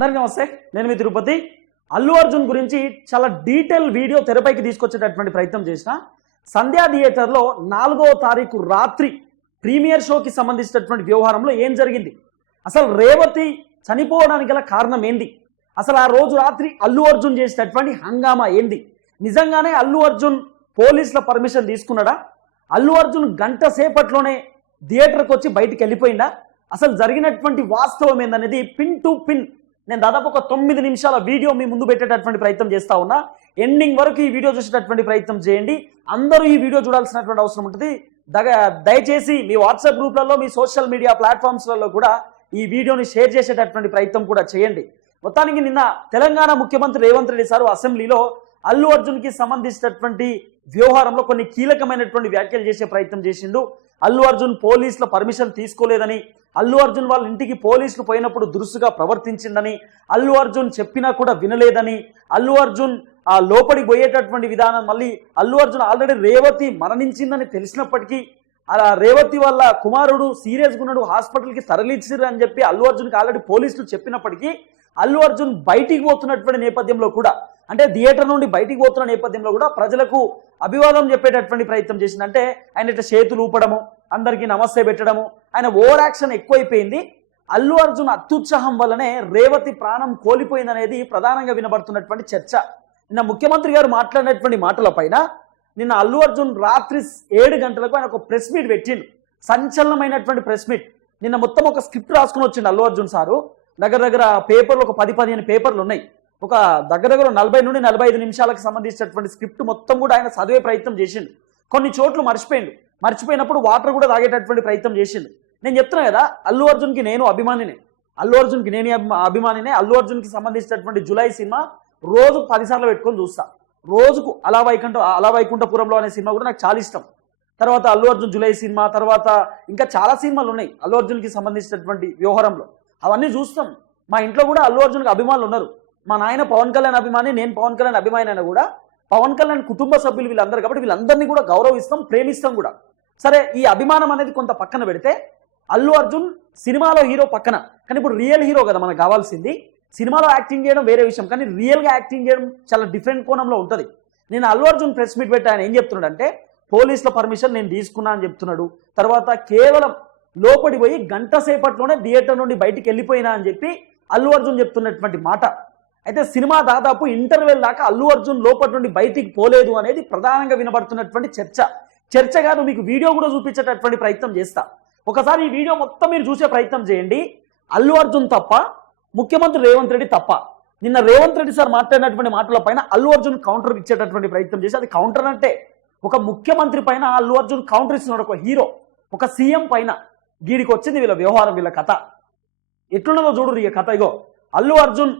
అందరికీ నమస్తే. నేను మీ తిరుపతి. అల్లు అర్జున్ గురించి చాలా డీటెయిల్ వీడియో తెరపైకి తీసుకొచ్చేటటువంటి ప్రయత్నం చేసిన. సంధ్యా థియేటర్లో నాలుగో తారీఖు రాత్రి ప్రీమియర్ షోకి సంబంధించినటువంటి వ్యవహారంలో ఏం జరిగింది? అసలు రేవతి చనిపోవడానికి గల కారణం ఏంది? అసలు ఆ రోజు రాత్రి అల్లు అర్జున్ చేసినటువంటి హంగామా ఏంది? నిజంగానే అల్లు అర్జున్ పోలీసుల పర్మిషన్ తీసుకున్నాడా? అల్లు అర్జున్ గంట సేపట్లోనే థియేటర్కి వచ్చి బయటికి వెళ్ళిపోయిందా? అసలు జరిగినటువంటి వాస్తవం ఏందనేది పిన్ టు పిన్ నేను దాదాపు ఒక తొమ్మిది నిమిషాల వీడియో మీ ముందు పెట్టేటటువంటి ప్రయత్నం చేస్తా ఉన్నా. ఎండింగ్ వరకు ఈ వీడియో చూసేటటువంటి ప్రయత్నం చేయండి. అందరూ ఈ వీడియో చూడాల్సినటువంటి అవసరం ఉంటుంది. దగ దయచేసి మీ వాట్సాప్ గ్రూప్లలో మీ సోషల్ మీడియా ప్లాట్ఫామ్స్లలో కూడా ఈ వీడియోని షేర్ చేసేటటువంటి ప్రయత్నం కూడా చేయండి. మొత్తానికి నిన్న తెలంగాణ ముఖ్యమంత్రి రేవంత్ రెడ్డి సారు అసెంబ్లీలో అల్లు అర్జున్కి సంబంధించినటువంటి వ్యవహారంలో కొన్ని కీలకమైనటువంటి వ్యాఖ్యలు చేసే ప్రయత్నం చేసిండు. అల్లు అర్జున్ పోలీసుల పర్మిషన్ తీసుకోలేదని అల్లు అర్జున్ వాళ్ళ ఇంటికి పోలీసులు పోయినప్పుడు దురుసుగా ప్రవర్తించిందని అల్లు అర్జున్ చెప్పినా కూడా వినలేదని అల్లు అర్జున్ ఆ లోపలికి పోయేటటువంటి విధానం మళ్ళీ అల్లు అర్జున్ ఆల్రెడీ రేవతి మరణించిందని తెలిసినప్పటికీ అలా రేవతి వాళ్ళ కుమారుడు సీరియస్గా ఉన్నాడు హాస్పిటల్కి తరలించారు అని చెప్పి అల్లు అర్జున్కి ఆల్రెడీ పోలీసులు చెప్పినప్పటికీ అల్లు అర్జున్ బయటికి పోతున్నటువంటి నేపథ్యంలో కూడా అంటే థియేటర్ నుండి బయటికి పోతున్న నేపథ్యంలో కూడా ప్రజలకు అభివాదం చెప్పేటటువంటి ప్రయత్నం చేసింది. అంటే ఆయన ఇట్లా చేతులు ఊపడము అందరికీ నమస్తే పెట్టడము. ఆయన ఓవర్ యాక్షన్ ఎక్కువైపోయింది. అల్లు అర్జున్ అత్యుత్సాహం వల్లనే రేవతి ప్రాణం కోల్పోయింది అనేది ప్రధానంగా వినబడుతున్నటువంటి చర్చ. నిన్న ముఖ్యమంత్రి గారు మాట్లాడినటువంటి మాటల పైన నిన్న అల్లు అర్జున్ రాత్రి ఏడు గంటలకు ఆయన ఒక ప్రెస్ మీట్ పెట్టిండు. సంచలనమైనటువంటి ప్రెస్ మీట్. నిన్న మొత్తం ఒక స్క్రిప్ట్ రాసుకుని వచ్చిండు అల్లు అర్జున్ సారు. దగ్గర దగ్గర పేపర్లు ఒక పది పదిహేను పేపర్లు ఉన్నాయి. ఒక దగ్గర దగ్గర నలభై నుండి నలభై ఐదు నిమిషాలకు సంబంధించినటువంటి స్క్రిప్ట్ మొత్తం కూడా ఆయన చదివే ప్రయత్నం చేసిండు. కొన్ని చోట్ల మర్చిపోయిండు. మర్చిపోయినప్పుడు వాటర్ కూడా తాగేటటువంటి ప్రయత్నం చేసిండు. నేను చెప్తున్నా కదా అల్లు అర్జున్కి నేను అభిమానినే. అల్లు అర్జున్కి నేను అభిమా- అభిమానినే. అల్లు అర్జున్కి సంబంధించినటువంటి జులై సినిమా రోజుకు పదిసార్లు పెట్టుకొని చూస్తా. రోజుకు అలా వైకుంఠ అలా వైకుంఠపురంలో అనే సినిమా కూడా నాకు చాలా ఇష్టం. తర్వాత అల్లు అర్జున్ జులై సినిమా తర్వాత ఇంకా చాలా సినిమాలు ఉన్నాయి అల్లు అర్జున్కి సంబంధించినటువంటి వ్యవహారంలో. అవన్నీ చూస్తాం. మా ఇంట్లో కూడా అల్లు అర్జున్కి అభిమానులు ఉన్నారు. మా నాయన పవన్ కళ్యాణ్ అభిమాని నేను పవన్ కళ్యాణ్ అభిమాని అయినా కూడా పవన్ కళ్యాణ్ కుటుంబ సభ్యులు వీళ్ళందరూ కాబట్టి వీళ్ళందరినీ కూడా గౌరవిస్తాం ప్రేమిస్తాం కూడా. సరే ఈ అభిమానం అనేది కొంత పక్కన పెడితే అల్లు అర్జున్ సినిమాలో హీరో పక్కన. కానీ ఇప్పుడు రియల్ హీరో కదా మనకు కావాల్సింది. సినిమాలో యాక్టింగ్ చేయడం వేరే విషయం. కానీ రియల్గా యాక్టింగ్ చేయడం చాలా డిఫరెంట్ కోణంలో ఉంటుంది. నేను అల్లు అర్జున్ ప్రెస్ మీట్ పెట్టి ఆయన ఏం చెప్తున్నాడంటే పోలీసుల పర్మిషన్ నేను తీసుకున్నా అని చెప్తున్నాడు. తర్వాత కేవలం లోపడి పోయి గంట సేపట్లోనే థియేటర్ నుండి బయటికి వెళ్ళిపోయినా అని చెప్పి అల్లు అర్జున్ చెప్తున్నటువంటి మాట. అయితే సినిమా దాదాపు ఇంటర్వెల్ దాకా అల్లు అర్జున్ లోపటి నుండి బయటికి పోలేదు అనేది ప్రధానంగా వినబడుతున్నటువంటి చర్చ. చర్చ కాదు మీకు వీడియో కూడా చూపించేటటువంటి ప్రయత్నం చేస్తా. ఒకసారి ఈ వీడియో మొత్తం మీరు చూసే ప్రయత్నం చేయండి. అల్లు అర్జున్ తప్ప ముఖ్యమంత్రి రేవంత్ రెడ్డి తప్ప. నిన్న రేవంత్ రెడ్డి సార్ మాట్లాడినటువంటి మాటల పైన అల్లు అర్జున్ కౌంటర్ ఇచ్చేటటువంటి ప్రయత్నం చేసి అది కౌంటర్ అంటే ఒక ముఖ్యమంత్రి పైన అల్లు అర్జున్ కౌంటర్ ఇస్తున్నాడు ఒక హీరో ఒక సీఎం పైన. గీడికి వచ్చింది వీళ్ళ వ్యవహారం వీళ్ళ కథ. ఎట్లున్నదో చూడు ఈ కథ ఇగో. అల్లు అర్జున్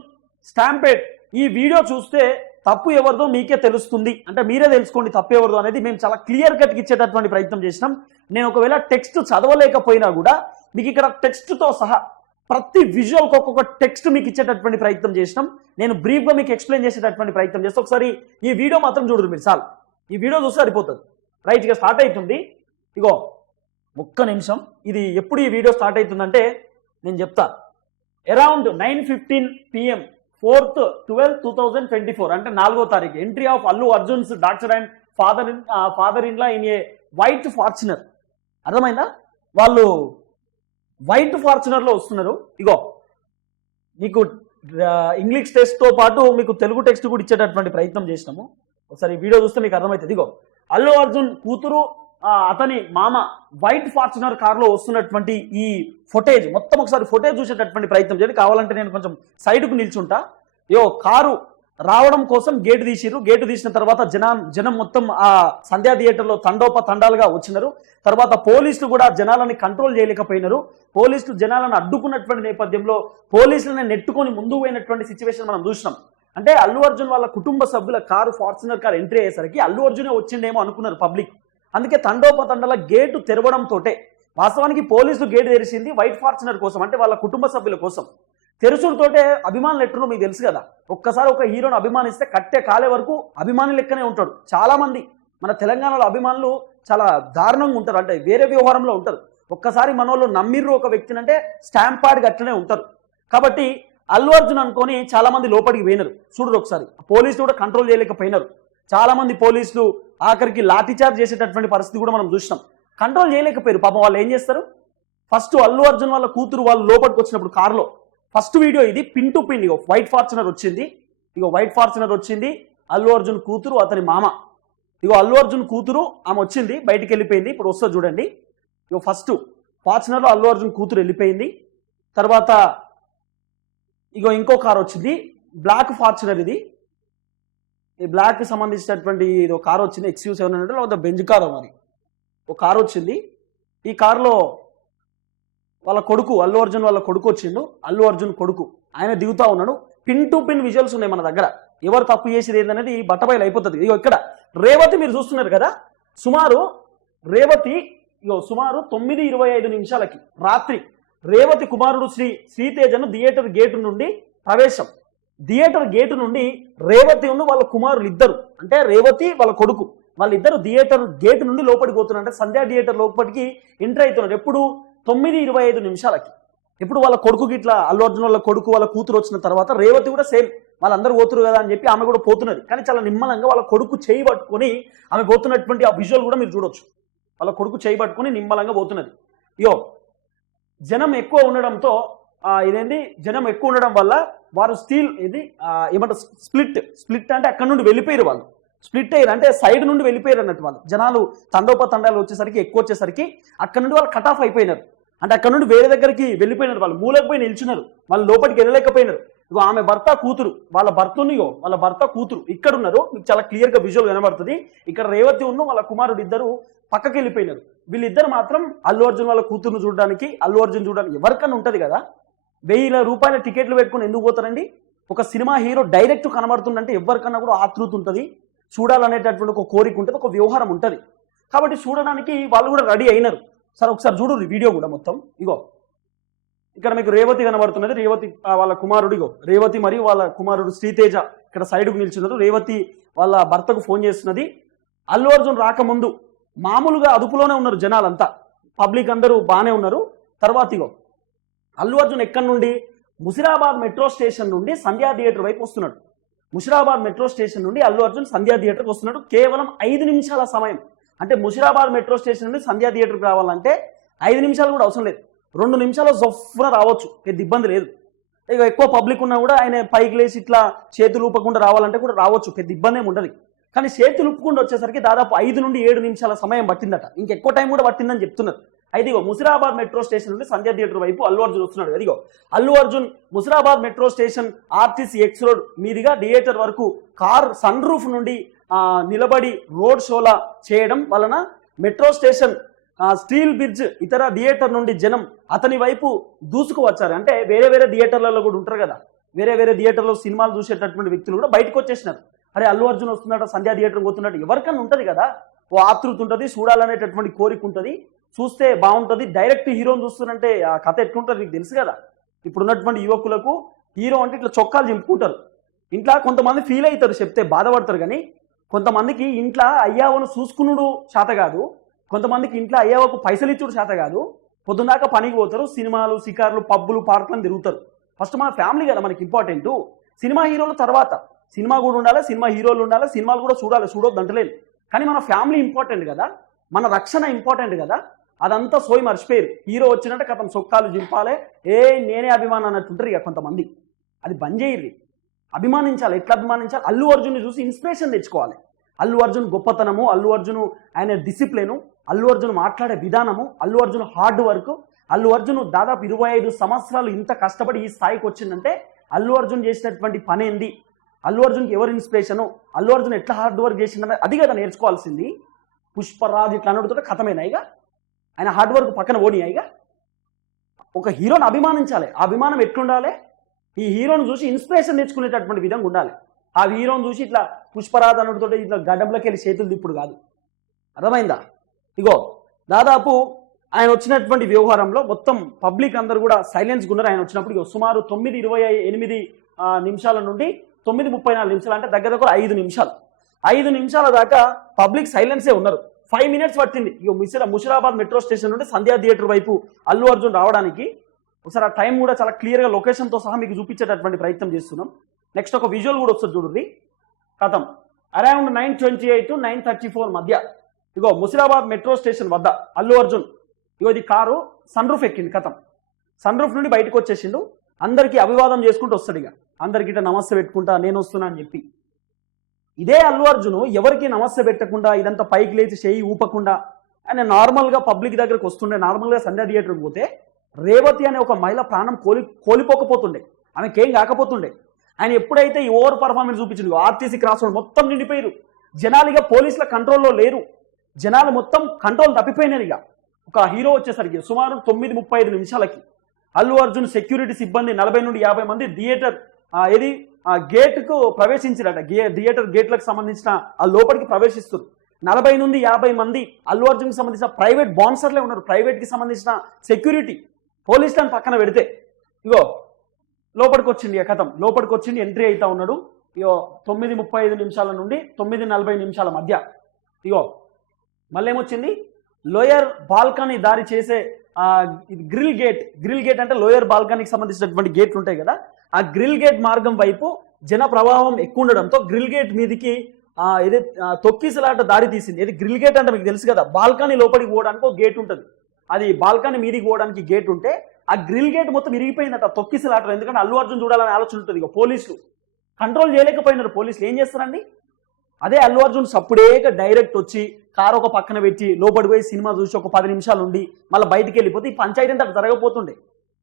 స్టాంపేట్ ఈ వీడియో చూస్తే తప్పు ఎవరిదో మీకే తెలుస్తుంది. అంటే మీరే తెలుసుకోండి తప్పు ఎవరిదో అనేది మేము చాలా క్లియర్ కట్ ఇచ్చేటటువంటి ప్రయత్నం చేసినాం. నేను ఒకవేళ టెక్స్ట్ చదవలేకపోయినా కూడా మీకు ఇక్కడ టెక్స్ట్తో సహా ప్రతి విజువల్కి ఒక్కొక్క టెక్స్ట్ మీకు ఇచ్చేటటువంటి ప్రయత్నం చేసినాం. నేను బ్రీఫ్గా మీకు ఎక్స్ప్లెయిన్ చేసేటటువంటి ప్రయత్నం చేస్తే. ఒకసారి ఈ వీడియో మాత్రం చూడరు మీరు చాలు. ఈ వీడియో చూస్తే సరిపోతుంది. రైట్ ఇక స్టార్ట్ అవుతుంది ఇగో ఒక్క నిమిషం. ఇది ఎప్పుడు ఈ వీడియో స్టార్ట్ అవుతుందంటే నేను చెప్తా. Around nine fifteen PM fourth twelve two thousand twenty four అంటే నాలుగో తారీఖు. Entry of Allu Arjun's doctor and father in father in law in a white Fortuner అర్థమైందా? వాళ్ళు వైట్ ఫార్చునర్లో వస్తున్నారు. ఇగో మీకు ఇంగ్లీష్ టెక్స్ట్తో పాటు మీకు తెలుగు టెక్స్ట్ కూడా ఇచ్చేటటువంటి ప్రయత్నం చేసినాము. ఒకసారి వీడియో చూస్తే మీకు అర్థమవుతుంది. ఇగో అల్లు అర్జున్ కూతురు అతని మామ వైట్ ఫార్చునర్ కార్లో వస్తున్నటువంటి ఈ ఫుటేజ్ మొత్తం ఒకసారి ఫుటేజ్ చూసేటటువంటి ప్రయత్నం చేయండి. కావాలంటే నేను కొంచెం సైడ్కు నిల్చుంటా. యో కారు రావడం కోసం గేటు తీసిరు గేటు తీసిన తర్వాత జనం జనం మొత్తం ఆ సంధ్యా థియేటర్లో తండోప తండాలుగా వచ్చినారు. తర్వాత పోలీసులు కూడా జనాలని కంట్రోల్ చేయలేకపోయినారు. పోలీసులు జనాలను అడ్డుకున్నటువంటి నేపథ్యంలో పోలీసులని నెట్టుకొని ముందు పోయినటువంటి సిచ్యువేషన్ మనం చూసినాం. అంటే అల్లు అర్జున్ వాళ్ళ కుటుంబ సభ్యుల కారు ఫార్చునర్ కారు ఎంట్రీ అయ్యేసరికి అల్లు అర్జునే వచ్చిండేమో అనుకున్నారు పబ్లిక్. అందుకే తండోపతండల గేటు తెరవడంతో వాస్తవానికి పోలీసులు గేటు తెరిచింది వైట్ ఫార్చునర్ కోసం అంటే వాళ్ళ కుటుంబ సభ్యుల కోసం. తెరుచుడుతోటే అభిమానులు ఎట్టును మీకు తెలుసు కదా. ఒక్కసారి ఒక హీరోని అభిమానిస్తే కట్టే కాలే వరకు అభిమాని లెక్కనే ఉంటాడు చాలా మంది మన తెలంగాణలో అభిమానులు చాలా దారుణంగా ఉంటారు. అంటే వేరే వ్యవహారంలో ఉంటారు. ఒక్కసారి మనోళ్ళు నమ్మిర్రు ఒక వ్యక్తిని అంటే స్టాంప్ ప్యాడ్ అట్లనే ఉంటారు. కాబట్టి అల్లు అర్జున్ అనుకొని చాలా మంది లోపలికి పోయినారు. చూడరు ఒకసారి. పోలీసులు కూడా కంట్రోల్ చేయలేకపోయినారు. చాలా మంది పోలీసులు ఆఖరికి లాఠీచార్జ్ చేసేటటువంటి పరిస్థితి కూడా మనం చూసినాం. కంట్రోల్ చేయలేకపోయారు. పాపం వాళ్ళు ఏం చేస్తారు? ఫస్ట్ అల్లు అర్జున్ వాళ్ళ కూతురు వాళ్ళు లోపలికి వచ్చినప్పుడు కారులో ఫస్ట్ వీడియో ఇది పిన్ టు పిన్ ఇగో వైట్ ఫార్చునర్ వచ్చింది. ఇగో వైట్ ఫార్చునర్ వచ్చింది అల్లు అర్జున్ కూతురు అతని మామ. ఇగో అల్లు అర్జున్ కూతురు ఆమె వచ్చింది బయటికి వెళ్ళిపోయింది. ఇప్పుడు వస్తా చూడండి. ఇగో ఫస్ట్ ఫార్చునర్లో అల్లు అర్జున్ కూతురు వెళ్ళిపోయింది. తర్వాత ఇగో ఇంకో కార్ వచ్చింది. బ్లాక్ ఫార్చునర్ ఇది. ఈ బ్లాక్ సంబంధించినటువంటి ఇది ఒక కార్ వచ్చింది ఎక్స్యూ సెవెన్ హండ్రెడ్ లేకపోతే బెంజ్ కార్ మరి. ఒక కార్ వచ్చింది. ఈ కారులో వాళ్ళ కొడుకు అల్లు అర్జున్ వాళ్ళ కొడుకు వచ్చిండు. అల్లు అర్జున్ కొడుకు ఆయన దిగుతా ఉన్నాడు. పిన్ టు పిన్ విజువల్స్ ఉన్నాయి మన దగ్గర. ఎవరు తప్పు చేసేది ఏంటనేది బట్టబయలు అయిపోతుంది. ఇగో ఇక్కడ రేవతి మీరు చూస్తున్నారు కదా? సుమారు రేవతి ఇగో సుమారు తొమ్మిది ఇరవై ఐదు నిమిషాలకి రాత్రి రేవతి కుమారుడు శ్రీ శ్రీతేజను థియేటర్ గేటు నుండి ప్రవేశం. థియేటర్ గేటు నుండి రేవతి ఉన్న వాళ్ళ కుమారులు ఇద్దరు అంటే రేవతి వాళ్ళ కొడుకు. వాళ్ళిద్దరు థియేటర్ గేటు నుండి లోపలికి పోతున్నారు అంటే సంధ్యా థియేటర్ లోపలికి ఎంటర్ అవుతున్నారు. ఎప్పుడు? తొమ్మిది ఇరవై ఐదు నిమిషాలకి. ఇప్పుడు వాళ్ళ కొడుకుకి ఇట్లా అల్లు అర్జున్ వాళ్ళ కొడుకు వాళ్ళ కూతురు వచ్చిన తర్వాత రేవతి కూడా సేమ్. వాళ్ళందరూ పోతురు కదా అని చెప్పి ఆమె కూడా పోతున్నది. కానీ చాలా నిమ్మలంగా వాళ్ళ కొడుకు చేయి పట్టుకొని ఆమె పోతున్నటువంటి ఆ విజువల్ కూడా మీరు చూడొచ్చు. వాళ్ళ కొడుకు చేయి పట్టుకొని నిమ్మలంగా పోతున్నది. యో జనం ఎక్కువ ఉండడంతో ఆ, ఇదేంటి జనం ఎక్కువ ఉండడం వల్ల వారు స్టీల్ ఇది ఏమంటారు స్ప్లిట్ స్ప్లిట్ అంటే అక్కడ నుండి వెళ్ళిపోయారు వాళ్ళు. స్ప్లిట్ అయ్యారు అంటే సైడ్ నుండి వెళ్ళిపోయారు అన్నట్టు వాళ్ళు. జనాలు తండోపతండాలు వచ్చేసరికి ఎక్కువ వచ్చేసరికి అక్కడ నుండి వాళ్ళు కట్ ఆఫ్ అయిపోయినారు. అంటే అక్కడ నుండి వేరే దగ్గరికి వెళ్ళిపోయినారు వాళ్ళు. మూలకు పోయి నిల్చున్నారు. వాళ్ళు లోపలికి వెళ్ళలేకపోయినారు. ఇగో ఆమె భర్త కూతురు. వాళ్ళ భర్తనియో వాళ్ళ భర్త కూతురు. ఇక్కడ ఉన్నారు. మీకు చాలా క్లియర్గా విజువల్ కనబడుతుంది. ఇక్కడ రేవతి ఉన్న వాళ్ళ కుమారుడు ఇద్దరు పక్కకి వెళ్ళిపోయినారు. వీళ్ళిద్దరు మాత్రం అల్లు అర్జున్ వాళ్ళ కూతురును చూడడానికి అల్లు అర్జున్ చూడడానికి ఎవరికన్నా ఉంటది కదా? వెయ్యి రూపాయల టికెట్లు పెట్టుకుని ఎందుకు పోతారండి? ఒక సినిమా హీరో డైరెక్ట్ కనబడుతుందంటే ఎవరికన్నా కూడా ఆతృత ఉంటుంది. చూడాలనేటటువంటి ఒక కోరిక ఉంటుంది ఒక వ్యవహారం ఉంటుంది. కాబట్టి చూడడానికి వాళ్ళు కూడా రెడీ అయినారు. సార్ ఒకసారి చూడు వీడియో కూడా మొత్తం. ఇగో. ఇక్కడ మీకు రేవతి కనబడుతున్నది. రేవతి వాళ్ళ కుమారుడు ఇగో. రేవతి మరియు వాళ్ళ కుమారుడు శ్రీతేజ. ఇక్కడ సైడ్కు నిల్చున్నారు రేవతి వాళ్ళ భర్తకు ఫోన్ చేస్తున్నది. అల్లు అర్జున్ రాకముందు మామూలుగా అదుపులోనే ఉన్నారు జనాలంతా. పబ్లిక్ అందరూ బాగానే ఉన్నారు. తర్వాత ఇగో. అల్లు అర్జున్ ఎక్కడి నుండి? ముసిరాబాద్ మెట్రో స్టేషన్ నుండి సంధ్యా థియేటర్ వైపు వస్తున్నాడు. ముషిరాబాద్ మెట్రో స్టేషన్ నుండి అల్లు అర్జున్ సంధ్యా థియేటర్కి వస్తున్నాడు. కేవలం ఐదు నిమిషాల సమయం. అంటే ముషిరాబాద్ మెట్రో స్టేషన్ నుండి సంధ్యా థియేటర్కి రావాలంటే ఐదు నిమిషాలు కూడా అవసరం లేదు. రెండు నిమిషాలు జొఫ్ఫున రావచ్చు. పెద్ద ఇబ్బంది లేదు. ఇక ఎక్కువ పబ్లిక్ ఉన్నా కూడా ఆయన పైకి లేచి ఇట్లా చేతులు ఊపకుండా రావాలంటే కూడా రావచ్చు. పెద్ద ఇబ్బంది ఏమి ఉండదు. కానీ చేతులు ఉప్పుకుండా వచ్చేసరికి దాదాపు ఐదు నుండి ఏడు నిమిషాల సమయం పట్టిందట. ఇంకెక్కువ టైం కూడా పట్టిందని చెప్తున్నారు. అయితే ముసిరాబాద్ మెట్రో స్టేషన్ నుండి సంధ్యా థియేటర్ వైపు అల్లు అర్జున్ వస్తున్నాడు. అదిగో Allu Arjun Musheerabad metro station RTC X road మీదుగా థియేటర్ వరకు కార్ సన్ రూఫ్ నుండి నిలబడి రోడ్ షోలా చేయడం వలన మెట్రో స్టేషన్ స్టీల్ బ్రిడ్జ్ ఇతర థియేటర్ నుండి జనం అతని వైపు దూసుకు వచ్చారు. అంటే వేరే వేరే థియేటర్లలో కూడా ఉంటారు కదా. వేరే వేరే థియేటర్లో సినిమాలు చూసేటటువంటి వ్యక్తులు కూడా బయటకు వచ్చేసినారు. అరే అల్లు అర్జున్ వస్తున్నాడు? సంధ్యా థియేటర్ పోతున్నాడు? ఎవరికన్నా ఉంటుంది కదా. ఓ ఆతృత ఉంటుంది చూడాలనేటటువంటి కోరిక ఉంటుంది. చూస్తే బాగుంటుంది. డైరెక్ట్ హీరోని చూస్తున్నంటే ఆ కథ ఎట్లుంటుంది మీకు తెలుసు కదా? ఇప్పుడు ఉన్నటువంటి యువకులకు హీరో అంటే ఇట్లా చొక్కాలు చింపుకుంటారు. ఇంట్లో కొంతమంది ఫీల్ అవుతారు చెప్తే బాధపడతారు కానీ కొంతమందికి ఇంట్లో అయ్యావను చూసుకునుడు శాత కాదు. కొంతమందికి ఇంట్లో అయ్యావకు పైసలు ఇచ్చుడు శాత కాదు. పొద్దున్నాక పనికి పోతారు సినిమాలు షికార్లు పబ్బులు పార్కులను తిరుగుతారు. ఫస్ట్ మన ఫ్యామిలీ కదా మనకి ఇంపార్టెంట్ సినిమా హీరోల తర్వాత సినిమా కూడా ఉండాలి సినిమా హీరోలు ఉండాలి సినిమాలు కూడా చూడాలి చూడొద్దు అంటలేదు కానీ మన ఫ్యామిలీ ఇంపార్టెంట్ కదా? మన రక్షణ ఇంపార్టెంట్ కదా? అదంతా సోయి మర్చిపోయారు. హీరో వచ్చినట్టు కథం సొక్కాలు జింపాలే ఏ నేనే అభిమానం అన్నట్టుంటారు ఇక కొంతమంది. అది బంద్ చేయరు అభిమానించాలి. ఎట్లా అభిమానించాలి? అల్లు అర్జున్ని చూసి ఇన్స్పిరేషన్ తెచ్చుకోవాలి. అల్లు అర్జున్ గొప్పతనము అల్లు అర్జున్ ఆయన డిసిప్లిను అల్లు అర్జున్ మాట్లాడే విధానము అల్లు అర్జున్ హార్డ్ వర్క్ అల్లు అర్జున్ దాదాపు ఇరవై ఐదు సంవత్సరాలు ఇంత కష్టపడి ఈ స్థాయికి వచ్చిందంటే అల్లు అర్జున్ చేసినటువంటి పని ఏంది? అల్లు అర్జున్కి ఎవరు ఇన్స్పిరేషను అల్లు అర్జున్ ఎట్లా హార్డ్ వర్క్ చేసిందంటే అది కదా నేర్చుకోవాల్సింది. పుష్పరాజ్ ఇట్లా అనుడుతుంటే కథమేనా ఇక? ఆయన హార్డ్ వర్క్ పక్కన ఓడియాయిగా ఒక హీరోని అభిమానించాలి. ఆ అభిమానం ఎట్లుండాలి? ఈ హీరోని చూసి ఇన్స్పిరేషన్ నేర్చుకునేటటువంటి విధంగా ఉండాలి. ఆ హీరోని చూసి ఇట్లా పుష్పరాజ్ ఇట్లా గడ్డంలోకి వెళ్ళి చేతులు దిప్పుడు కాదు. అర్థమైందా? ఇగో దాదాపు ఆయన వచ్చినటువంటి వ్యవహారంలో మొత్తం పబ్లిక్ అందరూ కూడా సైలెన్స్ ఉన్నారు ఆయన వచ్చినప్పుడు ఇగో సుమారు తొమ్మిది ఇరవై ఎనిమిది నిమిషాల నుండి తొమ్మిది ముప్పై నాలుగు నిమిషాలు అంటే దగ్గర దగ్గర ఐదు నిమిషాలు. ఐదు నిమిషాల దాకా పబ్లిక్ సైలెన్సే ఉన్నారు. ఫైవ్ మినిట్స్ పట్టింది. ఇక ముసిరా ముషిరాబాద్ మెట్రో స్టేషన్ నుండి సంధ్యా థియేటర్ వైపు అల్లు అర్జున్ రావడానికి. ఒకసారి ఆ టైం కూడా చాలా క్లియర్గా లొకేషన్తో సహా మీకు చూపించేటటువంటి ప్రయత్నం చేస్తున్నాం. నెక్స్ట్ ఒక విజువల్ కూడా వస్తుంది చూడండి. కథం. Around nine twenty eight nine thirty four మధ్య. ఇగో ముసిరాబాద్ మెట్రో స్టేషన్ వద్ద అల్లు అర్జున్. ఇగో ఇది కారు. సన్ రూఫ్ ఎక్కింది కథం. సన్ రూఫ్ నుండి బయటకు వచ్చేసిండు. అందరికీ అభివాదం చేసుకుంటూ వస్తాడు ఇక. అందరికి నమస్తే పెట్టుకుంటా నేను వస్తున్నా అని చెప్పి. ఇదే అల్లు అర్జును ఎవరికి నమస్తే పెట్టకుండా ఇదంతా పైకి లేచి చేయి ఊపకుండా ఆయన నార్మల్గా పబ్లిక్ దగ్గరకు వస్తుండే నార్మల్గా సంధ్యా థియేటర్కి పోతే రేవతి అనే ఒక మహిళ ప్రాణం కోలి కోలిపోకపోతుండే. ఆమెకేం కాకపోతుండే. ఆయన ఎప్పుడైతే ఈ ఓవర్ పర్ఫార్మెన్స్ చూపించిండు ఆర్టీసీ క్రాస్ రోడ్ మొత్తం నిండిపోయారు జనాలుగా పోలీసుల కంట్రోల్లో లేరు. జనాలు మొత్తం కంట్రోల్ తప్పిపోయినారు ఇక. ఒక హీరో వచ్చేసరికి సుమారు తొమ్మిది ముప్పై ఐదు నిమిషాలకి. అల్లు అర్జున్ సెక్యూరిటీ సిబ్బంది నలభై నుండి యాభై మంది థియేటర్ ఏది? ఆ గేట్కు ప్రవేశించారట గే థియేటర్ గేట్లకు సంబంధించిన ఆ లోపలికి ప్రవేశిస్తారు. నలభై నుండి యాభై మంది అల్లు అర్జున్కి సంబంధించిన ప్రైవేట్ బాన్సర్లే ఉన్నారు. ప్రైవేట్కి సంబంధించిన సెక్యూరిటీ పోలీసులను పక్కన పెడితే ఇగో లోపలికి వచ్చింది కథం. లోపలికి వచ్చింది ఎంట్రీ అవుతా ఉన్నాడు. ఇగో తొమ్మిది ముప్పై ఐదు నిమిషాల నుండి తొమ్మిది నలభై నిమిషాల మధ్య. ఇగో మళ్ళీ ఏమొచ్చింది లోయర్ బాల్కనీ దారి చేసే ఆ, గ్రిల్ గేట్. గ్రిల్ గేట్ అంటే లోయర్ బాల్కనీకి సంబంధించినటువంటి గేట్లు ఉంటాయి కదా. ఆ గ్రిల్ గేట్ మార్గం వైపు జన ప్రవాహం ఎక్కువ ఉండడంతో గ్రిల్ గేట్ మీదికి ఆ, ఇది తొక్కిసలాట దారి తీసింది. ఇది గ్రిల్ గేట్ అంటే మీకు తెలుసు కదా బాల్కనీ లోపలికి పోవడానికి ఒక గేట్ ఉంటుంది. అది బాల్కనీ మీదికి పోవడానికి గేట్ ఉంటే ఆ గ్రిల్ గేట్ మొత్తం ఇరిగిపోయిందట తొక్కిసలాట ఎందుకంటే అల్లు అర్జున్ చూడాలని ఆలోచన ఉంటుంది ఇక పోలీసులు. కంట్రోల్ చేయలేకపోయినారు పోలీసులు. ఏం చేస్తారండి? అదే అల్లు అర్జున్ సప్పుడేగా డైరెక్ట్ వచ్చి కారు ఒక పక్కన పెట్టి లోపలికి పోయి సినిమా చూసి ఒక పది నిమిషాలు ఉండి మళ్ళీ బయటికి వెళ్ళిపోతే ఈ పంచాయతీ అంతా జరగపోతుండే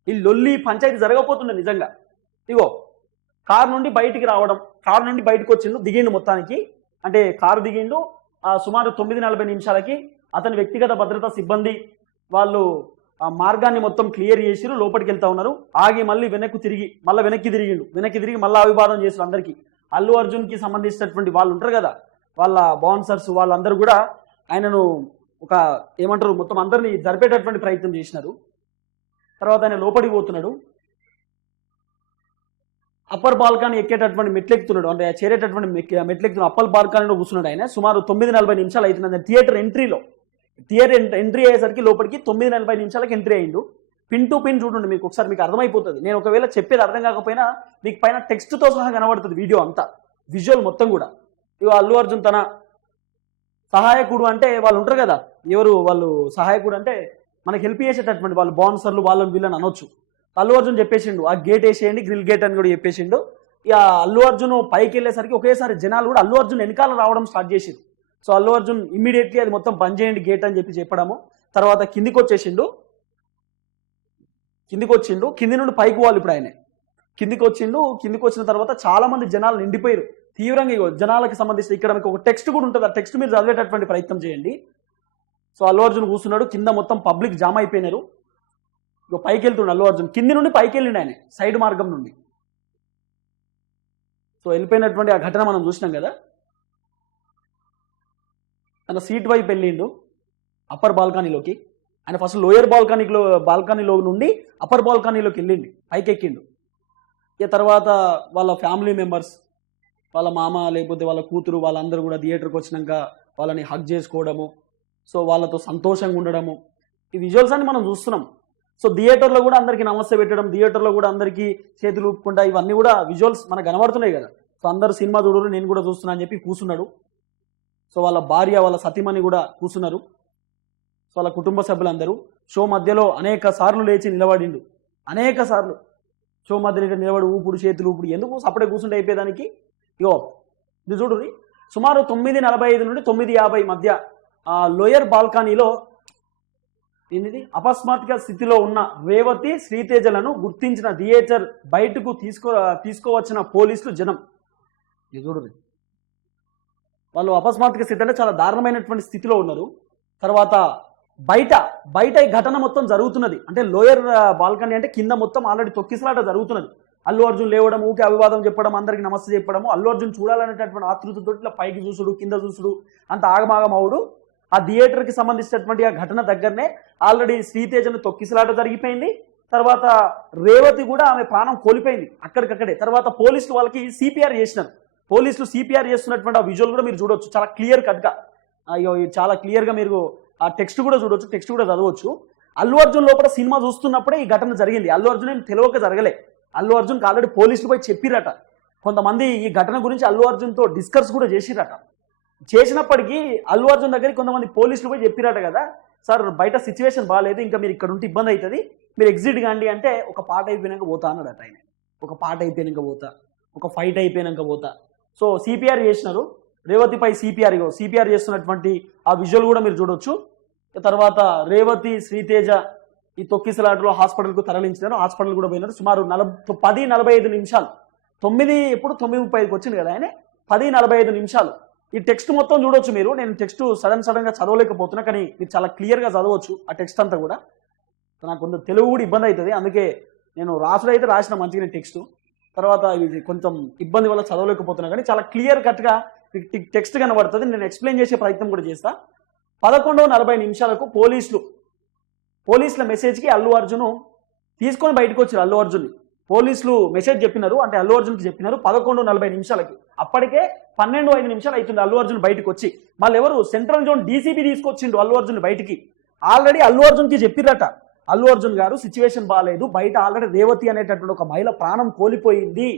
ఈ లొల్లి పంచాయతీ జరగపోతుండే నిజంగా. ఇగో కారు నుండి బయటికి రావడం కారు నుండి బయటకు వచ్చిండు దిగిండు మొత్తానికి. అంటే కారు దిగిండు ఆ సుమారు తొమ్మిది నలభై నిమిషాలకి అతని వ్యక్తిగత భద్రతా సిబ్బంది వాళ్ళు ఆ మార్గాన్ని మొత్తం క్లియర్ చేసిరు లోపలికి వెళ్తా ఉన్నారు. ఆగి మళ్ళీ వెనక్కి తిరిగి మళ్ళీ వెనక్కి తిరిగిండు. వెనక్కి తిరిగి మళ్ళీ అభివాదం చేసారు అందరికీ. అల్లు అర్జున్కి సంబంధించినటువంటి వాళ్ళు ఉంటారు కదా వాళ్ళ బాన్సర్స్ వాళ్ళందరూ కూడా ఆయనను ఒక ఏమంటారు మొత్తం అందరినీ జరిపేటటువంటి ప్రయత్నం చేసినారు. తర్వాత ఆయన లోపలికి పోతున్నాడు. అప్పర్ బాల్కాన్ ఎక్కేటటువంటి మెట్లెక్కుతున్నాడు. అంటే చేరేటటువంటి మెక్- మెట్లెక్కుతున్నాడు అప్పర్ బాల్కనీలో కూర్చున్నాడు ఆయన. సుమారు తొమ్మిది నలభై నిమిషాలు అవుతుంది థియేటర్ ఎంట్రీలో. థియేటర్ ఎంట్రీ అయ్యేసరికి లోపలికి తొమ్మిది నలభై నిమిషాలకు ఎంట్రీ అయ్యిండు. పిన్ టు పిన్ చూడండి మీకు ఒకసారి మీకు అర్థమైపోతుంది. నేను ఒకవేళ చెప్పేది అర్థం కాకపోయినా మీకు పైన టెక్స్ట్తో సహా కనబడుతుంది వీడియో అంతా. విజువల్ మొత్తం కూడా. ఇక అల్లు అర్జున్ తన సహాయకుడు అంటే వాళ్ళు ఉంటారు కదా. ఎవరు వాళ్ళు సహాయకుడు అంటే మనకి హెల్ప్ చేసేటటువంటి వాళ్ళు బాన్సర్లు వాళ్ళని వీళ్ళని అనొచ్చు. అల్లు అర్జున్ చెప్పేసిండు ఆ గేట్ వేసేయండి గ్రిల్ గేట్ అని కూడా చెప్పేసిండు. ఇక అల్లు అర్జున్ పైకి వెళ్ళేసరికి ఒకేసారి జనాలు కూడా అల్లు అర్జున్ వెనకాల రావడం స్టార్ట్ చేసిండు. సో అల్లు అర్జున్ ఇమీడియట్లీ అది మొత్తం బంద్ చేయండి గేట్ అని చెప్పి చెప్పడము. తర్వాత కిందికి వచ్చేసిండు. కిందికి వచ్చిండు. కింది నుండి పైకి వాళ్ళు ఇప్పుడు ఆయన. కిందికి వచ్చిండు. కిందికి వచ్చిన తర్వాత చాలా మంది జనాలు నిండిపోయారు. తీవ్రంగా జనాలకు జనాలకి సంబంధించి ఇక్కడ మీకు ఒక టెక్స్ట్ కూడా ఉంటుంది. ఆ టెక్స్ట్ మీరు చదివేటటువంటి ప్రయత్నం చేయండి. సో అల్లు అర్జున్ కూర్చున్నాడు. కింద మొత్తం పబ్లిక్ జామ్ అయిపోయినారు. ఇక పైకి వెళ్తుండే అల్లు అర్జున్. కింది నుండి పైకి వెళ్ళిండు ఆయన సైడ్ మార్గం నుండి. సో వెళ్ళిపోయినటువంటి ఆ ఘటన మనం చూసినాం కదా? తన సీట్ వైపు వెళ్ళిండు అప్పర్ బాల్కనీలోకి. ఆయన ఫస్ట్ లోయర్ బాల్కనీలో బాల్కనీలో నుండి అప్పర్ బాల్కనీలోకి వెళ్ళిండి పైకి ఎక్కిండు ఇక తర్వాత వాళ్ళ ఫ్యామిలీ మెంబర్స్ వాళ్ళ మామ లేకపోతే వాళ్ళ కూతురు వాళ్ళందరూ కూడా థియేటర్కి వచ్చినాక వాళ్ళని హక్ చేసుకోవడము సో వాళ్ళతో సంతోషంగా ఉండడము. ఈ విజువల్స్ అన్ని మనం చూస్తున్నాం. సో థియేటర్లో కూడా అందరికీ నమస్తే పెట్టడం థియేటర్లో కూడా అందరికీ చేతులు ఊపుకుంటా ఇవన్నీ కూడా విజువల్స్ మనకు కనబడుతున్నాయి కదా. సో అందరు సినిమా చూడరు నేను కూడా చూస్తున్నా అని చెప్పి కూర్చున్నాడు. సో వాళ్ళ భార్య వాళ్ళ సతీమణి కూడా కూర్చున్నారు. సో వాళ్ళ కుటుంబ సభ్యులందరూ షో మధ్యలో అనేక సార్లు లేచి నిలబడిండు. అనేక సార్లు షో మధ్యలో నిలబడి ఊపుడు చేతులు ఊపుడు ఎందుకు సపడే కూర్చుంటే అయిపోయేదానికి? ఇగో ఇది చూడుని సుమారు తొమ్మిది నలభై ఐదు నుండి తొమ్మిది యాభై మధ్య ఆ లోయర్ బాల్కనీలో ఏంటిది అకస్మాత్తుగా స్థితిలో ఉన్న రేవతి శ్రీతేజలను గుర్తించిన థియేటర్ బయటకు తీసుకో తీసుకోవచ్చిన పోలీసులు జనం. ఎదురుది వాళ్ళు అకస్మాత్తుగా స్థితి అంటే చాలా దారుణమైనటువంటి స్థితిలో ఉన్నారు. తర్వాత బయట బయట ఈ ఘటన మొత్తం జరుగుతున్నది. అంటే లోయర్ బాల్కనీ అంటే కింద మొత్తం ఆల్రెడీ తొక్కిసలాట జరుగుతున్నది. అల్లు అర్జున్ లేవడం ఊకే అభివాదం చెప్పడం అందరికి నమస్తే చెప్పడము అల్లు అర్జున్ చూడాలనేటటువంటి ఆతృతతో ఇట్లా పైకి చూసుడు కింద చూసుడు అంత ఆగమాగం అవుడు ఆ థియేటర్కి సంబంధించినటువంటి ఆ ఘటన దగ్గరనే ఆల్రెడీ శ్రీతేజను తొక్కిసలాట జరిగిపోయింది. తర్వాత రేవతి కూడా ఆమె ప్రాణం కోల్పోయింది అక్కడికక్కడే. తర్వాత పోలీసులు వాళ్ళకి సిపిఆర్ చేసినారు. పోలీసులు సిపిఆర్ చేస్తున్నటువంటి ఆ విజువల్ కూడా మీరు చూడొచ్చు. చాలా క్లియర్ కట్గా అయ్యో చాలా క్లియర్గా మీరు ఆ టెక్స్ట్ కూడా చూడొచ్చు టెక్స్ట్ కూడా చదవచ్చు. అల్లు అర్జున్ లోపల సినిమా చూస్తున్నప్పుడే ఈ ఘటన జరిగింది. అల్లు అర్జున్ ఏం తెలియక జరగలే. అల్లు అర్జున్కి ఆల్రెడీ పోలీసులు పోయి చెప్పిరట. కొంతమంది ఈ ఘటన గురించి అల్లు అర్జున్తో డిస్కస్ కూడా చేసిరట. చేసినప్పటికీ అల్లు అర్జున్ దగ్గరికి కొంతమంది పోలీసులు పోయి చెప్పిరట కదా. సార్ బయట సిచ్యువేషన్ బాగాలేదు ఇంకా మీరు ఇక్కడ ఉంటే ఇబ్బంది అవుతుంది. మీరు ఎగ్జిట్ కాండి అంటే ఒక పాట అయిపోయినాక పోతా అన్నాడట ఆయన. ఒక పాట అయిపోయినాక పోతా ఒక ఫైట్ అయిపోయినాక పోతా. సో సిపిఆర్ చేసినారు. రేవతిపై సిపిఆర్ సిపిఆర్ చేస్తున్నటువంటి ఆ విజువల్ కూడా మీరు చూడొచ్చు. తర్వాత రేవతి శ్రీతేజ ఈ తొక్కిసలాటలో హాస్పిటల్కు తరలించినారు. హాస్పిటల్ కూడా పోయినారు. సుమారు నలభై పది నలభై ఐదు నిమిషాలు. తొమ్మిది ఎప్పుడు తొమ్మిది ముప్పై ఐదుకి వచ్చింది కదా ఆయన? పది నలభై ఐదు నిమిషాలు. ఈ టెక్స్ట్ మొత్తం చూడొచ్చు మీరు. నేను టెక్స్ట్ సడన్ సడన్గా చదవలేకపోతున్నా కానీ మీరు చాలా క్లియర్గా చదవచ్చు ఆ టెక్స్ట్ అంతా కూడా. నాకు కొంత తెలుగు కూడా ఇబ్బంది అవుతుంది. అందుకే నేను రాసుడు అయితే రాసిన మంచిగానే టెక్స్ట్ తర్వాత ఇది కొంచెం ఇబ్బంది వల్ల చదవలేకపోతున్నా కానీ చాలా క్లియర్ కట్గా టెక్స్ట్ కనబడుతుంది. నేను ఎక్స్ప్లెయిన్ చేసే ప్రయత్నం కూడా చేస్తా. పదకొండవ నలభై నిమిషాలకు పోలీసులు పోలీసుల మెసేజ్కి అల్లు అర్జును తీసుకొని బయటకు వచ్చారు అల్లు అర్జున్ పోలీసులు మెసేజ్ చెప్పినారు అంటే అల్లు అర్జున్కి చెప్పినారు పదకొండు నలభై నిమిషాలకి. అప్పటికే పన్నెండు ఐదు నిమిషాలు అవుతుంది అల్లు అర్జున్ బయటకు వచ్చి మళ్ళీ ఎవరు సెంట్రల్ జోన్ డీసీపీ తీసుకొచ్చిండు అల్లు అర్జున్ బయటికి. ఆల్రెడీ అల్లు అర్జున్కి చెప్పిరట అల్లు అర్జున్ గారు సిచ్యువేషన్ బాగాలేదు బయట ఆల్రెడీ రేవతి అనేటటువంటి ఒక మహిళ ప్రాణం కోల్పోయింది.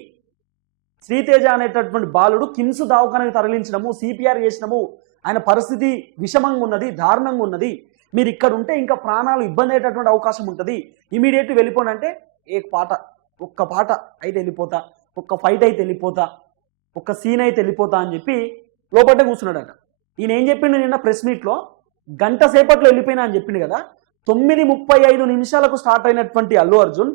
శ్రీతేజ అనేటటువంటి బాలుడు కిమ్స్ దావఖానకి తరలించడము సిపిఆర్ చేసినము. ఆయన పరిస్థితి విషమంగా ఉన్నది దారుణంగా ఉన్నది. మీరు ఇక్కడ ఉంటే ఇంకా ప్రాణాలు ఇబ్బంది అయ్యేటటువంటి అవకాశం ఉంటుంది. ఇమీడియట్ వెళ్ళిపోనంటే ఏ పాట. ఒక్క పాట అయితే వెళ్ళిపోతా ఒక్క ఫైట్ అయితే వెళ్ళిపోతా ఒక్క సీన్ అయితే వెళ్ళిపోతా అని చెప్పి లోపల కూర్చున్నాడట. ఈయన ఏం చెప్పిండు నిన్న ప్రెస్ మీట్లో గంట సేపట్లో వెళ్ళిపోయినా అని చెప్పిండు కదా? తొమ్మిది ముప్పై ఐదు నిమిషాలకు స్టార్ట్ అయినటువంటి అల్లు అర్జున్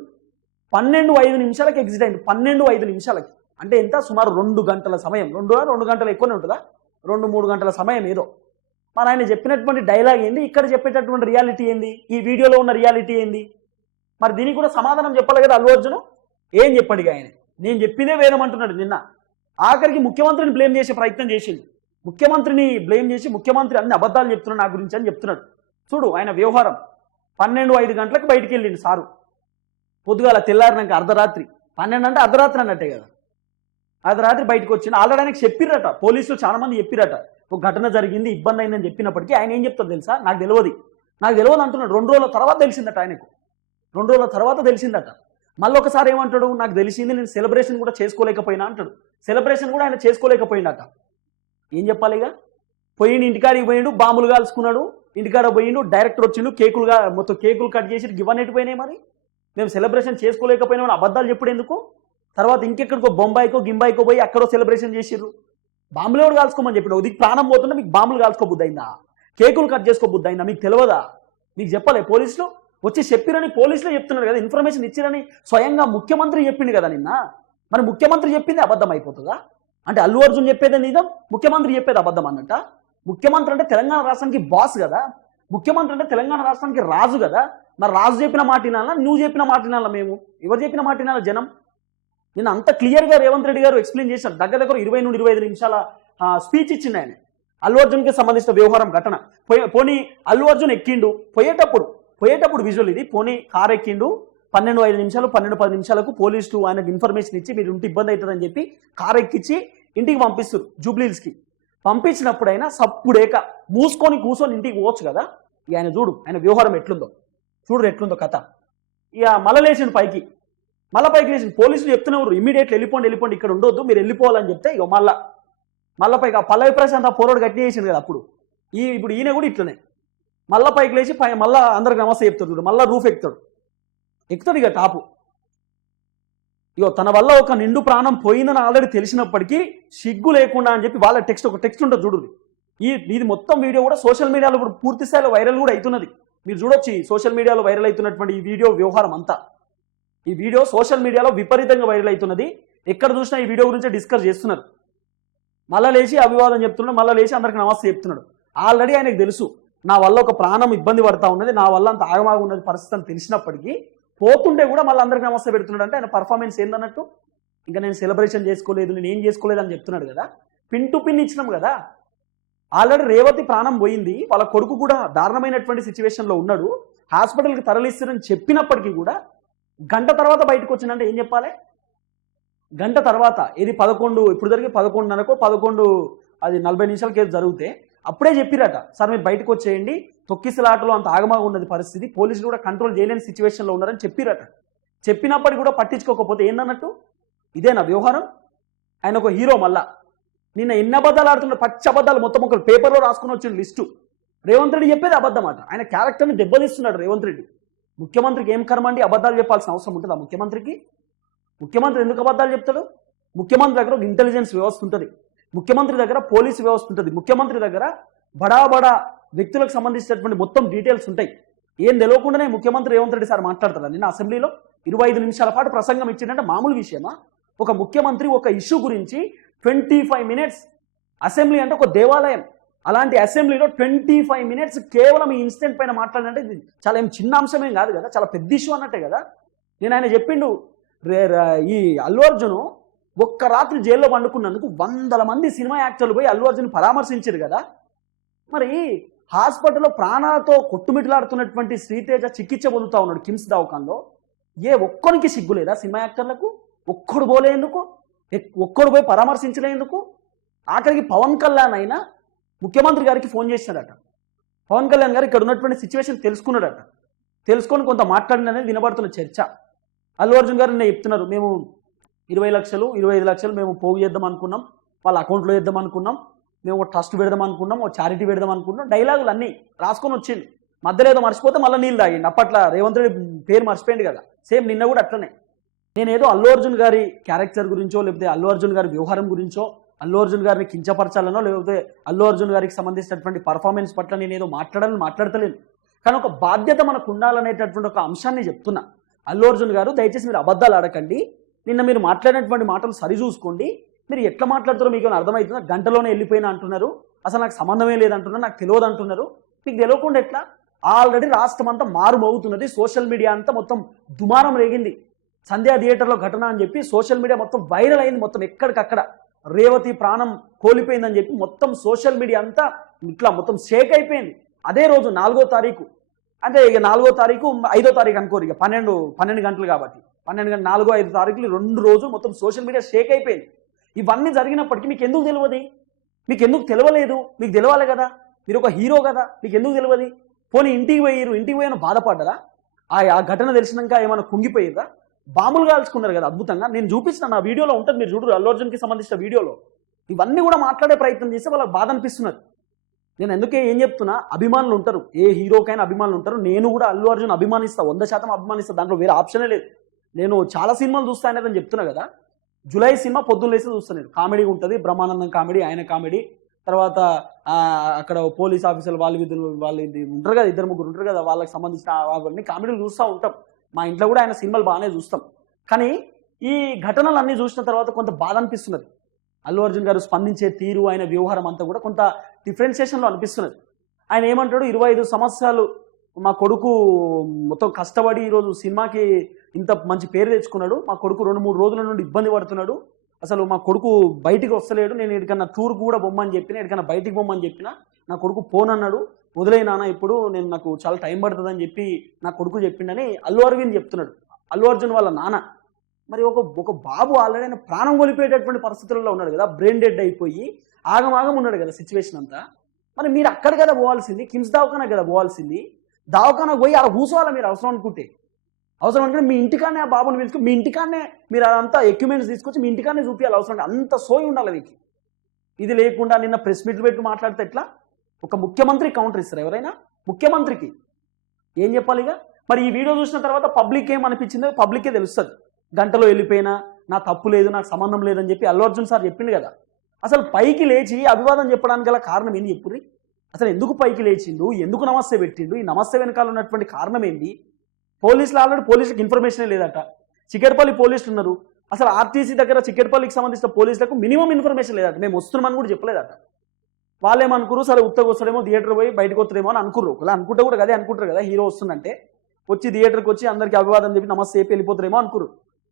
పన్నెండు ఐదు నిమిషాలకి ఎగ్జిట్ అయింది పన్నెండు ఐదు నిమిషాలకి. అంటే ఎంత? సుమారు రెండు గంటల సమయం. రెండు రెండు గంటలు ఎక్కువనే ఉంటుందా? రెండు మూడు గంటల సమయం ఏదో. మరి ఆయన చెప్పినటువంటి డైలాగ్ ఏంది? ఇక్కడ చెప్పేటటువంటి రియాలిటీ ఏంది? ఈ వీడియోలో ఉన్న రియాలిటీ ఏంది? మరి దీనికి కూడా సమాధానం చెప్పాలి కదా అల్లు అర్జున్? ఏం చెప్పాడు ఆయన? నేను చెప్పిదే వేదమంటున్నాడు నిన్న. ఆఖరికి ముఖ్యమంత్రిని బ్లేమ్ చేసే ప్రయత్నం చేసింది ముఖ్యమంత్రిని బ్లేమ్ చేసి ముఖ్యమంత్రి అన్ని అబద్ధాలు చెప్తున్నాడు నా గురించి అని చెప్తున్నాడు. చూడు ఆయన వ్యవహారం. పన్నెండు ఐదు గంటలకు బయటికి వెళ్ళిండు సారు. పొద్దుగాల తెల్లారినాక అర్ధరాత్రి. పన్నెండు అంటే అర్ధరాత్రి అన్నట్టే కదా. అర్ధరాత్రి బయటకు వచ్చింది ఆల్రెడీ ఆయనకు చెప్పిరట పోలీసులు చాలా మంది చెప్పిరట ఒక ఘటన జరిగింది ఇబ్బంది అయిందని చెప్పినప్పటికీ ఆయన ఏం చెప్తారు తెలుసా? నాకు తెలియదు నాకు తెలియదు అంటున్నాడు. రెండు రోజుల తర్వాత తెలిసిందట ఆయనకు. రెండు రోజుల తర్వాత తెలిసిందట. మళ్ళీ ఒకసారి ఏమంటాడు? నాకు తెలిసింది నేను సెలబ్రేషన్ కూడా చేసుకోలేకపోయినా అంటాడు. సెలబ్రేషన్ కూడా ఆయన చేసుకోలేకపోయిందట ఏం చెప్పాలి ఇక? పోయిండు ఇంటికాడికి పోయిండు బాంబులు కాల్చుకున్నాడు ఇంటికాడ పోయిండు డైరెక్టర్ వచ్చిండు కేకులుగా మొత్తం కేకులు కట్ చేసి గివన్ ఎట్టిపోయినాయి మరి? మేము సెలబ్రేషన్ చేసుకోలేకపోయినా అబద్ధాలు చెప్పుడు ఎందుకు? తర్వాత ఇంకెక్కడికో బొంబాయికో గింబాయికో పోయి అక్కడో సెలబ్రేషన్ చేసిర్రు. బాంబులు ఎవరు కాల్చుకోమని చెప్పాడు. ఉదికి ప్రాణం పోతుంటే మీకు బాంబులు కాల్చుకోబుద్ది అయిందా కేకులు కట్ చేసుకోబుద్ది అయిందా మీకు తెలియదా మీకు చెప్పలే పోలీసులు? వచ్చి చెప్పిరని పోలీసులే చెప్తున్నారు కదా ఇన్ఫర్మేషన్ ఇచ్చిరని స్వయంగా ముఖ్యమంత్రి చెప్పిండు కదా నిన్న? మరి ముఖ్యమంత్రి చెప్పింది అబద్ధం అయిపోతుందా? అంటే అల్లు అర్జున్ చెప్పేది నిజం ముఖ్యమంత్రి చెప్పేది అబద్ధం అన్నట్ట? ముఖ్యమంత్రి అంటే తెలంగాణ రాష్ట్రానికి బాస్ కదా ముఖ్యమంత్రి అంటే తెలంగాణ రాష్ట్రానికి రాజు కదా. మరి రాజు చెప్పిన మాట వినాలా నువ్వు చెప్పిన మాట వినాలా మేము? ఎవరు చెప్పిన మాట వినాలా జనం? నేను అంత క్లియర్గా రేవంత్ రెడ్డి గారు ఎక్స్ప్లెయిన్ చేశాను దగ్గర దగ్గర ఇరవై నుండి ఇరవై ఐదు నిమిషాల స్పీచ్ ఇచ్చిండు ఆయన. అల్లు అర్జున్కి సంబంధించిన వ్యవహారం ఘటన. పోయి- పోనీ అల్లు అర్జున్ ఎక్కిండు పోయేటప్పుడు పోయేటప్పుడు విజువల్ ఇది. పోనీ కార్ ఎక్కిండు పన్నెండు ఐదు నిమిషాలు పన్నెండు పది నిమిషాలకు పోలీసులు ఆయనకు ఇన్ఫర్మేషన్ ఇచ్చి మీరు ఇంటి ఇబ్బంది అవుతుందని చెప్పి కార్ ఎక్కించి ఇంటికి పంపిస్తారు జూబ్లీల్స్కి పంపించినప్పుడైనా సప్పుడేక మూసుకొని కూర్చొని ఇంటికి పోవచ్చు కదా. ఇక ఆయన చూడు ఆయన వ్యవహారం ఎట్లుందో. చూడు ఎట్లుందో కథ. ఇక మళ్ళా లేచిండు పైకి. మళ్ళా పైకి లేచిండు. పోలీసులు చెప్తున్నారు ఇమీడియట్లీ వెళ్ళిపోండి వెళ్ళిపోండి ఇక్కడ ఉండొద్దు మీరు వెళ్ళిపోవాలని చెప్తే ఇక మళ్ళా. మళ్ళా పైకి ఆ పల్లవి ప్రశాంత్ ఆ పోరాడు గట్టి చేసిండు కదా అప్పుడు. ఈ ఇప్పుడు ఈయన కూడా ఇట్లనే. మళ్ళా పైకి లేచి పై మళ్ళా అందరికి నమస్తే చెప్తాడు చూడు. మళ్ళీ రూఫ్ ఎక్కుతాడు. ఎక్కుతాడు ఇక టాపు. ఇగో తన వల్ల ఒక నిండు ప్రాణం పోయిందని ఆల్రెడీ తెలిసినప్పటికీ సిగ్గు లేకుండా అని చెప్పి వాళ్ళ టెక్స్ట్ ఒక టెక్స్ట్ ఉంటుంది చూడు. ఈ ఇది మొత్తం వీడియో కూడా సోషల్ మీడియాలో కూడా పూర్తి స్థాయిలో వైరల్ కూడా అవుతున్నది. మీరు చూడొచ్చు సోషల్ మీడియాలో వైరల్ అవుతున్నటువంటి ఈ వీడియో వ్యవహారం అంతా. ఈ వీడియో సోషల్ మీడియాలో విపరీతంగా వైరల్ అవుతున్నది. ఎక్కడ చూసినా ఈ వీడియో గురించి డిస్కస్ చేస్తున్నారు. మళ్ళా లేచి అభివాదం చెప్తున్నాడు. మళ్ళీ లేచి అందరికి నమస్తే చెప్తున్నాడు. ఆల్రెడీ ఆయనకు తెలుసు. నా వల్ల ఒక ప్రాణం ఇబ్బంది పడతా ఉన్నది నా వల్ల అంత ఆగమాగ ఉన్నది పరిస్థితి అని తెలిసినప్పటికీ పోతుంటే కూడా మళ్ళీ అందరికీ నమస్తే పెడుతున్నాడు అంటే ఆయన పర్ఫార్మెన్స్ ఏందన్నట్టు? ఇంకా నేను సెలబ్రేషన్ చేసుకోలేదు నేను ఏం చేసుకోలేదు అని చెప్తున్నాడు కదా? పిన్ టు పిన్ ఇచ్చినాం కదా? ఆల్రెడీ రేవతి ప్రాణం పోయింది వాళ్ళ కొడుకు కూడా దారుణమైనటువంటి సిచ్యువేషన్లో ఉన్నాడు. హాస్పిటల్కి తరలిస్తారని చెప్పినప్పటికీ కూడా గంట తర్వాత బయటకు వచ్చిందంటే ఏం చెప్పాలి? గంట తర్వాత ఇది పదకొండు ఇప్పుడు జరిగి పదకొండున్నరకో పదకొండు అది నలభై నిమిషాలకి కేసు జరిగితే అప్పుడే చెప్పిరట సార్ మీరు బయటకు వచ్చేయండి తొక్కిసలాటలో అంత ఆగమాగా ఉన్నది పరిస్థితి పోలీసులు కూడా కంట్రోల్ చేయలేని సిచ్యువేషన్లో ఉన్నారని చెప్పిరట. చెప్పినప్పటికీ కూడా పట్టించుకోకపోతే ఏందన్నట్టు? ఇదేనా వ్యవహారం? ఆయన ఒక హీరో మళ్ళా. నిన్న ఎన్ని అబద్ధాలు ఆడుతున్న పచ్చి అబద్ధాలు మొత్తం ఒకరు పేపర్లో రాసుకుని వచ్చిన లిస్టు. రేవంత్ రెడ్డి చెప్పేది అబద్ధం అట. ఆయన క్యారెక్టర్ని దెబ్బతీస్తున్నాడు రేవంత్ రెడ్డి. ముఖ్యమంత్రికి ఏం కర్మ అండి? అబద్ధాలు చెప్పాల్సిన అవసరం ఉంటుందా ముఖ్యమంత్రికి? ముఖ్యమంత్రి ఎందుకు అబద్ధాలు చెప్తాడు? ముఖ్యమంత్రి దగ్గర ఒక ఇంటెలిజెన్స్ వ్యవస్థ ఉంటుంది. ముఖ్యమంత్రి దగ్గర పోలీసు వ్యవస్థ ఉంటుంది. ముఖ్యమంత్రి దగ్గర బడా బడా వ్యక్తులకు సంబంధించినటువంటి మొత్తం డీటెయిల్స్ ఉంటాయి. ఏం తెలియకుండానే ముఖ్యమంత్రి రేవంత్ రెడ్డి సార్ మాట్లాడతారు? నిన్న అసెంబ్లీలో ఇరవై ఐదు నిమిషాల పాటు ప్రసంగం ఇచ్చిందంటే మామూలు విషయమా? ఒక ముఖ్యమంత్రి ఒక ఇష్యూ గురించి ట్వంటీ ఫైవ్ మినిట్స్ అసెంబ్లీ అంటే ఒక దేవాలయం. అలాంటి అసెంబ్లీలో ట్వంటీ ఫైవ్ మినిట్స్ కేవలం ఈ ఇన్సిడెంట్ పైన మాట్లాడాలంటే ఇది. చాలా ఏం చిన్న అంశమేం కాదు కదా. చాలా పెద్ద ఇష్యూ అన్నట్టే కదా. నేను ఆయన చెప్పిండు ఈ అల్లు అర్జును ఒక్క రాత్రి జైల్లో పండుకున్నందుకు వందల మంది సినిమా యాక్టర్లు పోయి అల్లు అర్జున్ పరామర్శించారు కదా. మరి హాస్పిటల్లో ప్రాణాలతో కొట్టుమిట్లాడుతున్నటువంటి శ్రీతేజ చికిత్స పొందుతా ఉన్నాడు కిమ్స్ దవాఖాన్లో. ఏ ఒక్కరికి సిగ్గు లేదా సినిమా యాక్టర్లకు? ఒక్కడు పోలేందుకు? ఒక్కడు పోయి పరామర్శించలేందుకు? ఆఖరికి పవన్ కళ్యాణ్ అయినా ముఖ్యమంత్రి గారికి ఫోన్ చేసినాడట పవన్ కళ్యాణ్ గారు ఇక్కడ ఉన్నటువంటి సిచ్యువేషన్ తెలుసుకున్నాడట తెలుసుకొని కొంత మాట్లాడిననేది వినబడుతున్న చర్చ. అల్లు అర్జున్ గారు నేను చెప్తున్నారు మేము ఇరవై లక్షలు ఇరవై ఐదు లక్షలు మేము పోగు చేద్దాం అనుకున్నాం వాళ్ళ అకౌంట్లో వేద్దాం అనుకున్నాం మేము ఒక ట్రస్ట్ పెడదాం అనుకున్నాం ఒక చారిటీ పెడదాం అనుకున్నాం డైలాగులు అన్నీ రాసుకొని వచ్చింది. మధ్యలో ఏదో మర్చిపోతే మళ్ళీ నీళ్ళు తాగింది అప్పట్లో రేవంత్ రెడ్డి పేరు మర్చిపోయింది కదా. సేమ్ నిన్న కూడా అట్లనే. నేనేదో అల్లు అర్జున్ గారి క్యారెక్టర్ గురించో లేకపోతే అల్లు అర్జున్ గారి వ్యవహారం గురించో అల్లు అర్జున్ గారిని కించపరచాలనో లేకపోతే అల్లు అర్జున్ గారికి సంబంధించినటువంటి పర్ఫార్మెన్స్ పట్ల నేను ఏదో మాట్లాడాలని మాట్లాడతలేను. కానీ ఒక బాధ్యత మనకు ఉండాలనేటటువంటి ఒక అంశాన్ని చెప్తున్నా. అల్లు అర్జున్ గారు దయచేసి మీరు అబద్ధాలు ఆడకండి. నిన్న మీరు మాట్లాడినటువంటి మాటలు సరిచూసుకోండి మీరు ఎట్లా మాట్లాడతారో మీకు ఏమైనా అర్థమవుతుందా? గంటలోనే వెళ్ళిపోయినా అంటున్నారు. అసలు నాకు సంబంధమే లేదంటున్నారు నాకు తెలియదు అంటున్నారు. మీకు తెలియకుండా ఎట్లా? ఆల్రెడీ రాష్ట్రం అంతా మారుమవుతున్నది సోషల్ మీడియా అంతా మొత్తం దుమారం రేగింది. సంధ్యా థియేటర్లో ఘటన అని చెప్పి సోషల్ మీడియా మొత్తం వైరల్ అయింది. మొత్తం ఎక్కడికక్కడ రేవతి ప్రాణం కోల్పోయిందని చెప్పి మొత్తం సోషల్ మీడియా అంతా ఇట్లా మొత్తం షేక్ అయిపోయింది. అదే రోజు నాలుగో తారీఖు. అంటే ఇక నాలుగో తారీఖు ఐదో తారీఖు అనుకోరు. ఇక పన్నెండు పన్నెండు గంటలు కాబట్టి. పన్నెండు గంటలు నాలుగో ఐదు తారీఖులు రెండు రోజు మొత్తం సోషల్ మీడియా షేక్ అయిపోయింది. ఇవన్నీ జరిగినప్పటికీ మీకు ఎందుకు తెలియదు? మీకు ఎందుకు తెలియలేదు? మీకు తెలియాలి కదా? మీరు ఒక హీరో కదా? మీకు ఎందుకు తెలియదు? పోనీ ఇంటికి పోయిరు ఇంటికి పోయిన బాధపడ్డరా? ఆ ఆ ఘటన తెలిసినాక ఏమైనా కుంగిపోయిరా బాంబులు కాల్చుకున్నారు కదా అద్భుతంగా. నేను చూపిస్తాను నా వీడియోలో ఉంటుంది మీరు చూడరు అల్లు అర్జున్కి సంబంధించిన వీడియోలో. ఇవన్నీ కూడా మాట్లాడే ప్రయత్నం చేస్తే వాళ్ళకి బాధ అనిపిస్తున్నది. నేను ఎందుకే ఏం చెప్తున్నా? అభిమానులు ఉంటారు. ఏ హీరోకైనా అభిమానులు ఉంటారు. నేను కూడా అల్లు అర్జున్ అభిమానిస్తా వంద శాతం అభిమానిస్తా. దాంట్లో వేరే ఆప్షనే లేదు. నేను చాలా సినిమాలు చూస్తాను అని చెప్తున్నా కదా. జులై సినిమా పొద్దున్న లేసి చూస్తాను నేను. కామెడీ ఉంటుంది బ్రహ్మానందం కామెడీ ఆయన కామెడీ. తర్వాత అక్కడ పోలీస్ ఆఫీసర్లు వాళ్ళు వీళ్ళు వాళ్ళు ఇది ఉంటారు కదా ఇద్దరు ముగ్గురు ఉంటారు కదా వాళ్ళకి సంబంధించిన అవన్నీ కామెడీలు చూస్తూ ఉంటాం. మా ఇంట్లో కూడా ఆయన సినిమాలు బాగానే చూస్తాం. కానీ ఈ ఘటనలన్నీ చూసిన తర్వాత కొంత బాధ అనిపిస్తున్నది. అల్లు అర్జున్ గారు స్పందించే తీరు ఆయన వ్యవహారం అంతా కూడా కొంత డిఫరెన్షియేషన్లో అనిపిస్తున్నది. ఆయన ఏమంటాడు ఇరవై ఐదు సంవత్సరాలు మా కొడుకు మొత్తం కష్టపడి ఈరోజు సినిమాకి ఇంత మంచి పేరు తెచ్చుకున్నాడు. మా కొడుకు రెండు మూడు రోజుల నుండి ఇబ్బంది పడుతున్నాడు. అసలు మా కొడుకు బయటికి వస్తలేడు. నేను ఎక్కడికన్నా టూర్కి కూడా బొమ్మని చెప్పిన ఎక్కడికన్నా బయటికి బొమ్మని చెప్పిన నా కొడుకు పోనన్నాడు. వదిలే నాన్న ఇప్పుడు నేను నాకు చాలా టైం పడుతుందని చెప్పి నా కొడుకు చెప్పిండని అల్లు అరవింద్ చెప్తున్నాడు. అల్లు అర్జున్ వాళ్ళ నాన్న. మరి ఒక ఒక బాబు ఆల్రెడీ ఆయన ప్రాణం కోల్పోయేటటువంటి పరిస్థితుల్లో ఉన్నాడు కదా. బ్రెయిన్ డెడ్ అయిపోయి ఆగమాగం ఉన్నాడు కదా సిచ్యువేషన్ అంతా. మరి మీరు అక్కడ కదా పోవాల్సింది కిమ్స్ దవాఖానా కదా పోవాల్సింది. దవాఖానా పోయి అలా కూర్చోవాలా మీరు? అవసరం అనుకుంటే. అవసరం అనుకుంటే మీ ఇంటికానే ఆ బాబుని పిలుచుకుని మీ ఇంటికానే మీరు అదంతా ఎక్విప్మెంట్స్ తీసుకొచ్చి మీ ఇంటికానే చూపించాలి అవసరం అంత సోయి ఉండాలి మీకు ఇది లేకుండా నిన్న ప్రెస్ మీట్లు పెట్టి మాట్లాడితే ఎట్లా? ఒక ముఖ్యమంత్రి కౌంటర్ ఇస్తారు ఎవరైనా? ముఖ్యమంత్రికి. ఏం చెప్పాలి ఇక? మరి ఈ వీడియో చూసిన తర్వాత పబ్లిక్ ఏమనిపించిందో అనిపించిందో పబ్లికే తెలుస్తుంది. గంటలో వెళ్ళిపోయినా నా తప్పు లేదు నాకు సంబంధం లేదని చెప్పి అల్లు అర్జున్ సార్ చెప్పిండు కదా. అసలు పైకి లేచి అభివాదం చెప్పడానికి గల కారణం ఏంది చెప్పుర్రి? అసలు ఎందుకు పైకి లేచిండు? ఎందుకు నమస్తే పెట్టిండు? ఈ నమస్తే వెనకాల ఉన్నటువంటి కారణం ఏంది? పోలీసులు ఆల్రెడీ పోలీసులకు ఇన్ఫర్మేషనే లేదట. చికెట్పల్లి పోలీసులు ఉన్నారు. అసలు ఆర్టీసీ దగ్గర చికెట్పల్లికి సంబంధించిన పోలీసులకు మినిమం ఇన్ఫర్మేషన్ లేదట. మేము వస్తున్నామని కూడా చెప్పలేదట. వాళ్ళేమనుకురు సరే ఉత్తగా వస్తాడేమో థియేటర్ పోయి బయటకు వస్తాడేమో అని అనుకుర్రు. ఒకవేళ అనుకుంటే కూడా అదే అనుకుంటారు కదా హీరో వస్తుందంటే. వచ్చి థియేటర్కి వచ్చి అందరికీ అభివాదం చెప్పి నమస్తే వెళ్ళిపోతారేమో అనుకురు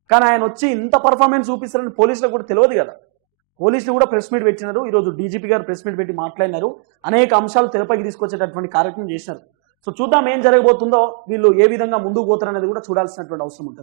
కానీ ఆయన వచ్చి ఇంత పర్ఫార్మెన్స్ చూపిస్తారని పోలీసులకు కూడా తెలియదు కదా. పోలీసులు కూడా ప్రెస్ మీట్ పెట్టినారు. ఈరోజు డీజీపీ గారు ప్రెస్ మీట్ పెట్టి మాట్లాడినారు. అనేక అంశాలు తెరపైకి తీసుకొచ్చేటటువంటి కార్యక్రమం చేసినారు. సో చూద్దాం ఏం జరగబోతుందో వీళ్ళు ఏ విధంగా ముందుకు పోతారనేది కూడా చూడాల్సినటువంటి అవసరం ఉంటుంది.